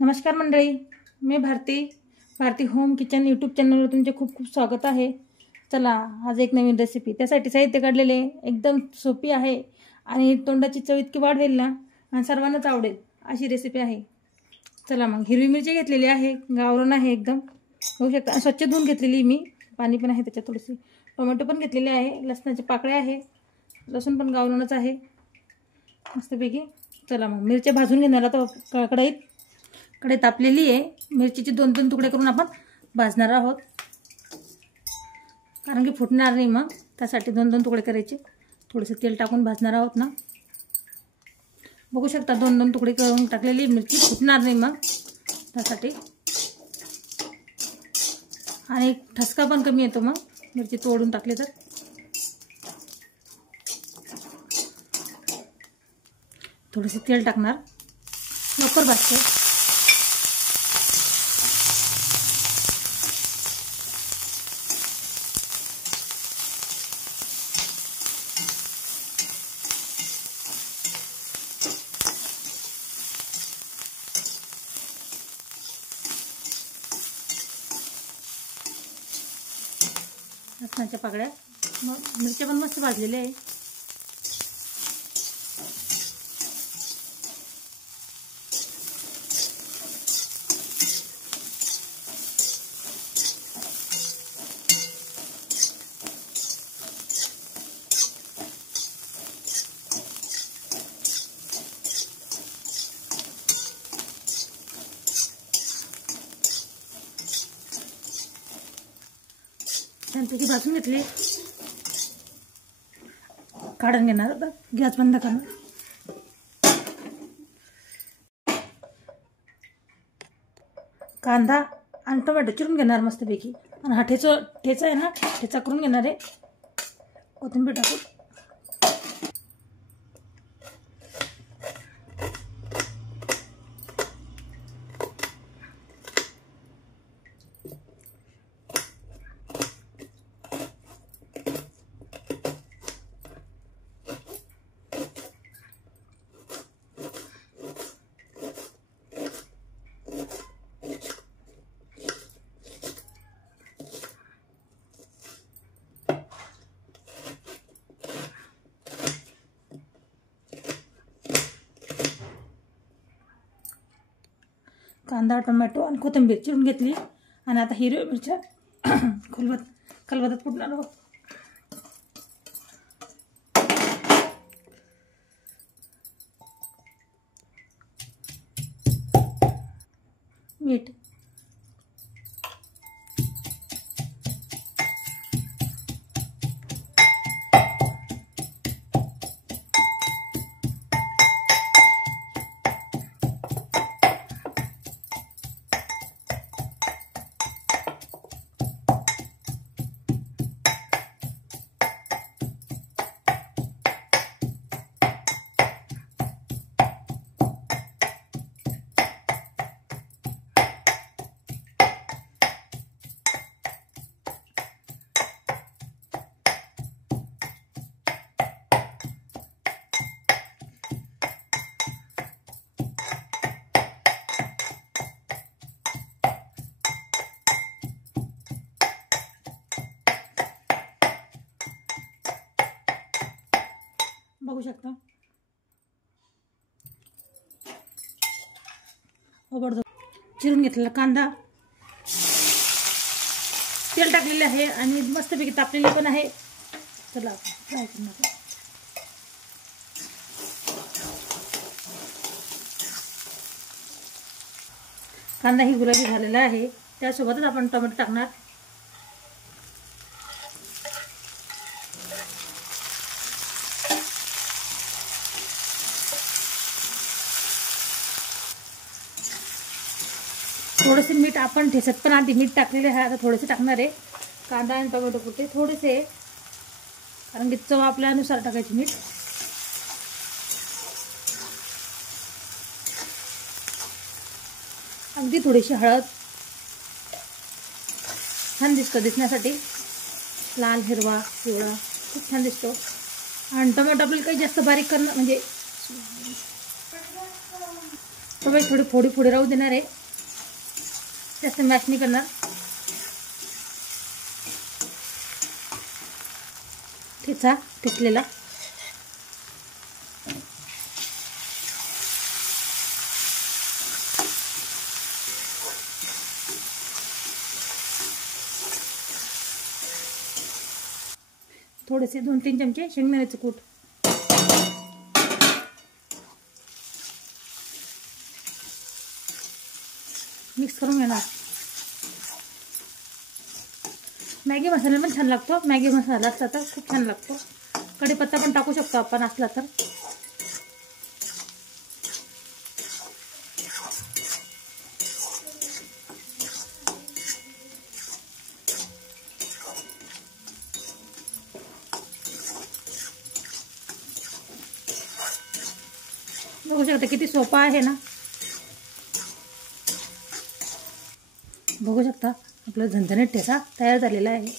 नमस्कार मंडळी, मी Bharti home kitchen YouTube चॅनलवर तुमचे खूप खूप स्वागत आहे। चला आज एक नवीन रेसिपी, त्यासाठी साहित्य काढलेले एकदम सोपी आहे आणि तोंडाची चव इतकी वाढवेल ना आणि सर्वांनाच आवडेल अशी रेसिपी आहे। चला मग हिरवी मिरची घेतलेली आहे, गावरान आहे एकदम, बघू शकता, स्वच्छ धुवून घेतलेली मी, पाणी पण आहे त्याच्यात थोडीशी। टोमॅटो पण घेतलेले आहे, लसणाचे पाकळ्या आहे, लसूण पण गावरानच आहे मस्तपैकी। चला मग मिरच्या भाजून घेणार आता कढई तापलेली आहे। मिरचीचे दोन दोन तुकडे करून आपण भाजणार आहोत, कारण की फुटणार नाही, मग त्यासाठी दोन दोन तुकडे करायचे। थोडेसे तेल टाकून भाजणार आहोत ना, बघू शकता दोन दोन तुकडे करून टाकलेली मिरची, फुटणार नाही मग त्यासाठी, आणि ठसका पण कमी येतो मग मिरची तोडून टाकली तर। थोडेसे तेल टाकणार, लवकर भाजते। लसणाच्या पाकळ्या, मग मिरच्या पण मस्त भाजलेल्या आहे। छानपैकी भाजून घेतली, काढून घेणार, आता गॅस बंद करणार। कांदा आणि टोमॅटो चिरून घेणार मस्तपैकी, आणि हा ठेचा आहे ना, ठेचा करून घेणार आहे। कोथिंबीर टाकून कांदा टोमॅटो आणि कोथिंबीर चिरून घेतली, आणि आता हिरव्या मिरच्या खलबत्त्यात फुटणार आहोत। मीठ, बघू शकता चिरून घेतलेला कांदा, तेल टाकलेले आहे आणि मस्तपैकी तापलेले पण आहे। चला फ्राय करणार, कांदा ही गुलाबी झालेला आहे, त्यासोबतच आपण टोमॅटो टाकणार। थोडेसे मीठ, आपण ठेचत पण आधी मीठ टाकलेले आहे, आता थोडेसे टाकणार आहे। कांदा आणि टोमॅटो पुरते थोडेसे, कारण की चव आपल्यानुसार टाकायची मीठ। अगदी थोडीशी हळद, छान दिसतं दिसण्यासाठी, लाल हिरवा पिवळा खूप छान दिसतो। आणि टोमॅटो आपल्याला काही जास्त बारीक करणं म्हणजे तो बाई थोडी फोडी फोडी राहू देणार आहे, जास्त मॅश नाही करणार. ठेचा ठेचलेला थोडेसे 2-3 चमचे शेंगदाण्याचं कूट, मिक्स करून घेणार. मॅगी मसाला पण छान लागतो, मॅगी मसाला असला तर खूप छान लागतो. कढीपत्ता पण टाकू शकतो आपण असला तर. बघू शकता किती सोपा आहे ना. बघू शकता आपला झणझणीत ठेचा तयार झालेला आहे.